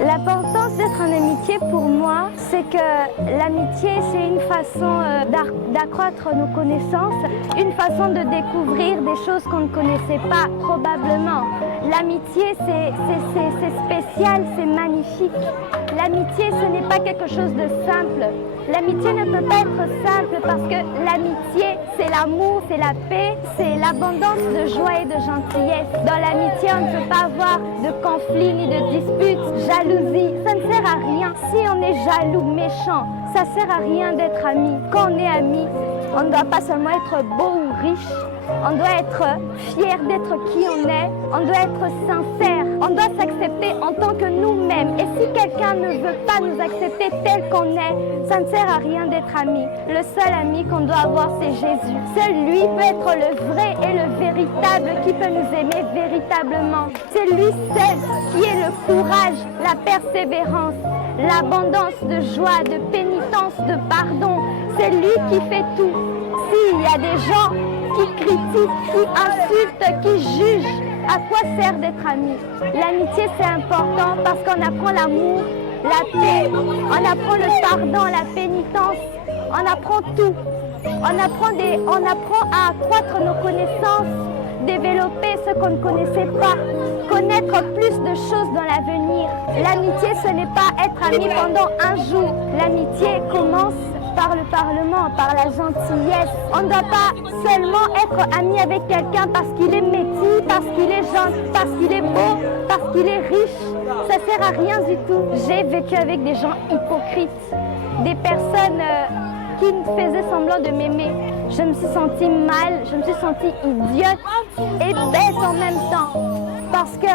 L'importance d'être en amitié pour moi, c'est que l'amitié, c'est une façon d'accroître nos connaissances, une façon de découvrir des choses qu'on ne connaissait pas probablement. L'amitié, c'est spécial, c'est magnifique. L'amitié, ce n'est pas quelque chose de simple. L'amitié ne peut pas être simple parce que l'amitié, c'est l'amour, c'est la paix, c'est l'abondance de joie et de gentillesse. Dans l'amitié, on ne peut pas avoir de conflits ni de disputes, jalousie. Ça ne sert à rien. Si on est jaloux, méchant, ça ne sert à rien d'être ami. Quand on est ami, on ne doit pas seulement être beau ou riche, on doit être fier d'être qui on est, on doit être sincère, on doit s'accepter en tant que nous-mêmes. Et si quelqu'un ne veut pas nous accepter tel qu'on est, ça ne sert à rien d'être ami. Le seul ami qu'on doit avoir, c'est Jésus. Seul lui peut être le vrai et le véritable qui peut nous aimer véritablement. C'est lui seul qui est le courage, la persévérance, l'abondance de joie, de pénitence, de pardon. C'est lui qui fait tout. S'il y a des gens qui critiquent, qui insultent, qui jugent, à quoi sert d'être ami? L'amitié, c'est important parce qu'on apprend l'amour, la paix, on apprend le pardon, la pénitence, on apprend tout. On apprend à accroître nos connaissances, développer ce qu'on ne connaissait pas, connaître plus de choses dans l'avenir. L'amitié, ce n'est pas être ami pendant un jour. L'amitié commence par le Parlement, par la gentillesse. On ne doit pas seulement être ami avec quelqu'un parce qu'il est métis, parce qu'il est gentil, parce qu'il est beau, parce qu'il est riche. Ça ne sert à rien du tout. J'ai vécu avec des gens hypocrites, des personnes qui faisaient semblant de m'aimer. Je me suis sentie mal, je me suis sentie idiote et bête en même temps. Parce que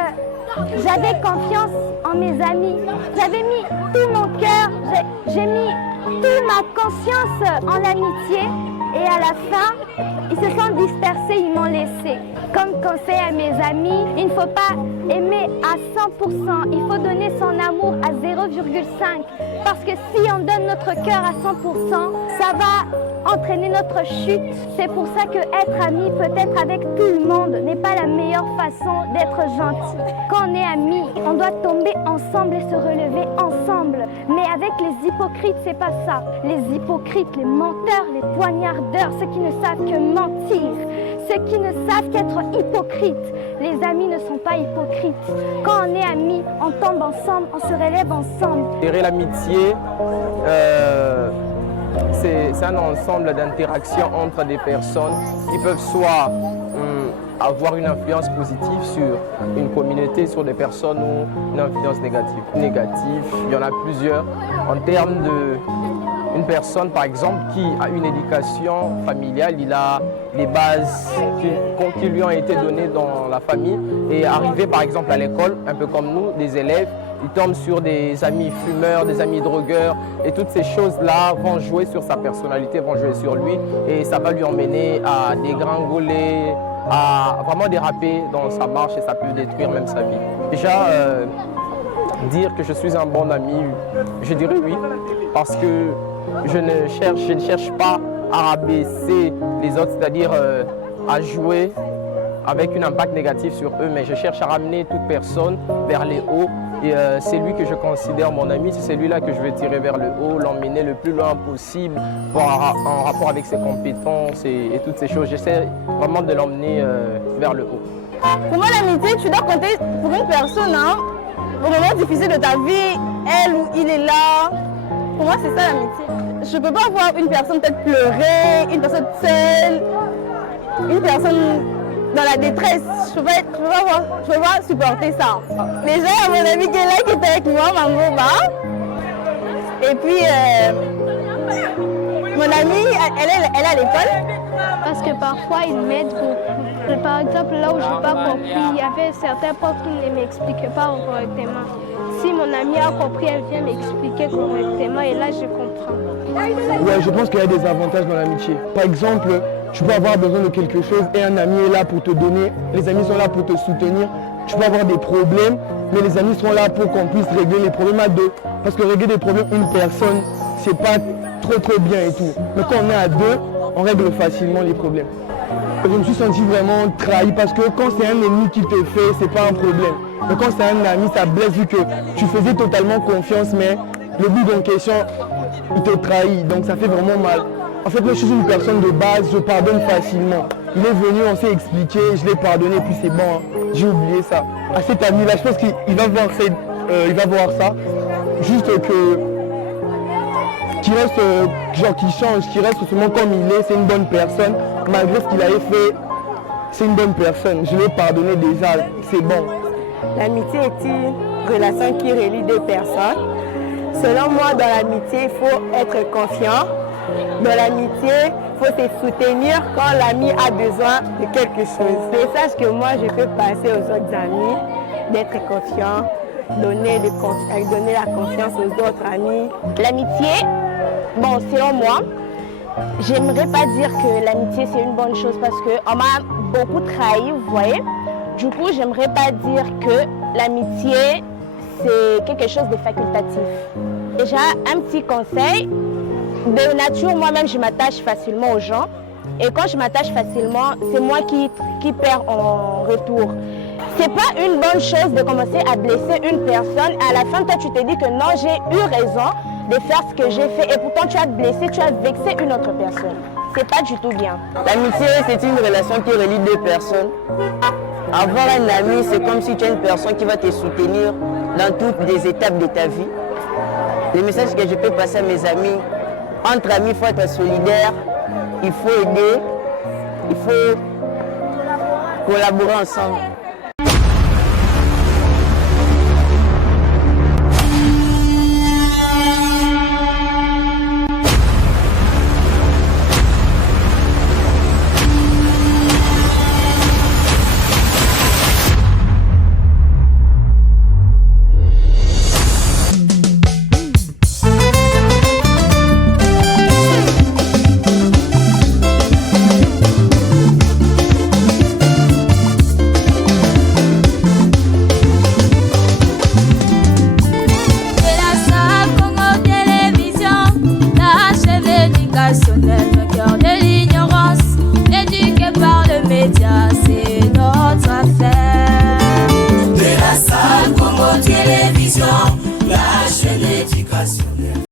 j'avais confiance en mes amis. J'avais mis tout mon cœur, j'ai mis toute ma conscience en l'amitié. Et à la fin, ils se sont dispersés, ils m'ont laissé. Comme conseil à mes amis, il ne faut pas aimer à 100%, il faut donner son amour à 0,5. Parce que si on donne notre cœur à 100%, ça va entraîner notre chute. C'est pour ça que être ami, peut-être avec tout le monde, n'est pas la meilleure façon d'être gentil. Quand on est amis, on doit tomber ensemble et se relever ensemble. Mais avec les hypocrites, c'est pas ça. Les hypocrites, les menteurs, les poignardeurs, ceux qui ne savent que mentir, ceux qui ne savent qu'être hypocrites. Les amis ne sont pas hypocrites. Quand on est amis, on tombe ensemble, on se relève ensemble. L'amitié, c'est un ensemble d'interactions entre des personnes qui peuvent soit avoir une influence positive sur une communauté, sur des personnes, ou une influence négative. Il y en a plusieurs. En termes une personne, par exemple, qui a une éducation familiale, il a les bases qui lui ont été données dans la famille, et arrivé par exemple à l'école, un peu comme nous, des élèves, il tombe sur des amis fumeurs, des amis drogueurs, et toutes ces choses-là vont jouer sur sa personnalité, vont jouer sur lui, et ça va lui emmener à dégringoler, à vraiment déraper dans sa marche, et ça peut détruire même sa vie. Déjà, dire que je suis un bon ami, je dirais oui, parce que je ne cherche pas à rabaisser les autres, c'est-à-dire à jouer avec un impact négatif sur eux, mais je cherche à ramener toute personne vers les hauts. Et c'est lui que je considère mon ami, c'est celui-là que je veux tirer vers le haut, l'emmener le plus loin possible, en rapport avec ses compétences et toutes ces choses. J'essaie vraiment de l'emmener vers le haut. Pour moi, l'amitié, tu dois compter pour une personne, hein, au moment difficile de ta vie, elle ou il est là. Pour moi, c'est ça l'amitié. Je ne peux pas voir une personne peut-être pleurer, une personne seule, une personne dans la détresse. Je ne peux pas supporter ça. Déjà, il y a mon ami qui est là, qui était avec moi, Mangoba. Et puis, mon amie, elle est à l'école. Parce que parfois, ils m'aident beaucoup. Par exemple, là où je n'ai pas compris, il y avait certains profs qui ne m'expliquaient pas correctement. Si mon amie a compris, elle vient m'expliquer correctement et là, je comprends. Ouais, je pense qu'il y a des avantages dans l'amitié. Par exemple, tu peux avoir besoin de quelque chose et un ami est là pour te donner. Les amis sont là pour te soutenir. Tu peux avoir des problèmes, mais les amis sont là pour qu'on puisse régler les problèmes à deux. Parce que régler des problèmes une personne, c'est pas trop bien et tout. Mais quand on est à deux, on règle facilement les problèmes. Je me suis senti vraiment trahi parce que quand c'est un ennemi qui te fait, c'est pas un problème. Mais quand c'est un ami, ça blesse vu que tu faisais totalement confiance, mais le but en question, il te trahit. Donc ça fait vraiment mal. En fait, moi, je suis une personne de base, je pardonne facilement. Il est venu, on s'est expliqué, je l'ai pardonné, puis c'est bon, hein. J'ai oublié ça. À cet ami-là, je pense qu'il va voir ça. Juste qu'il reste, genre qu'il change, qu'il reste seulement comme il est, c'est une bonne personne. Malgré ce qu'il avait fait, c'est une bonne personne. Je l'ai pardonné déjà, c'est bon. L'amitié est une relation qui relie deux personnes. Selon moi, dans l'amitié, il faut être confiant. Dans l'amitié, il faut se soutenir quand l'ami a besoin de quelque chose. Le message que moi, je peux passer aux autres amis, d'être confiant, donner la confiance aux autres amis. L'amitié, bon, selon moi, j'aimerais pas dire que l'amitié c'est une bonne chose parce qu'on m'a beaucoup trahi, vous voyez. Du coup, j'aimerais pas dire que l'amitié c'est quelque chose de facultatif. Déjà, un petit conseil, de nature, moi-même, je m'attache facilement aux gens. Et quand je m'attache facilement, c'est moi qui perds en retour. C'est pas une bonne chose de commencer à blesser une personne et à la fin, toi, tu te dis que non, j'ai eu raison de faire ce que j'ai fait et pourtant tu as blessé, tu as vexé une autre personne. C'est pas du tout bien. L'amitié, c'est une relation qui relie deux personnes. Avoir un ami, c'est comme si tu as une personne qui va te soutenir dans toutes les étapes de ta vie. Le message que je peux passer à mes amis, entre amis, il faut être solidaire, il faut aider, il faut collaborer ensemble.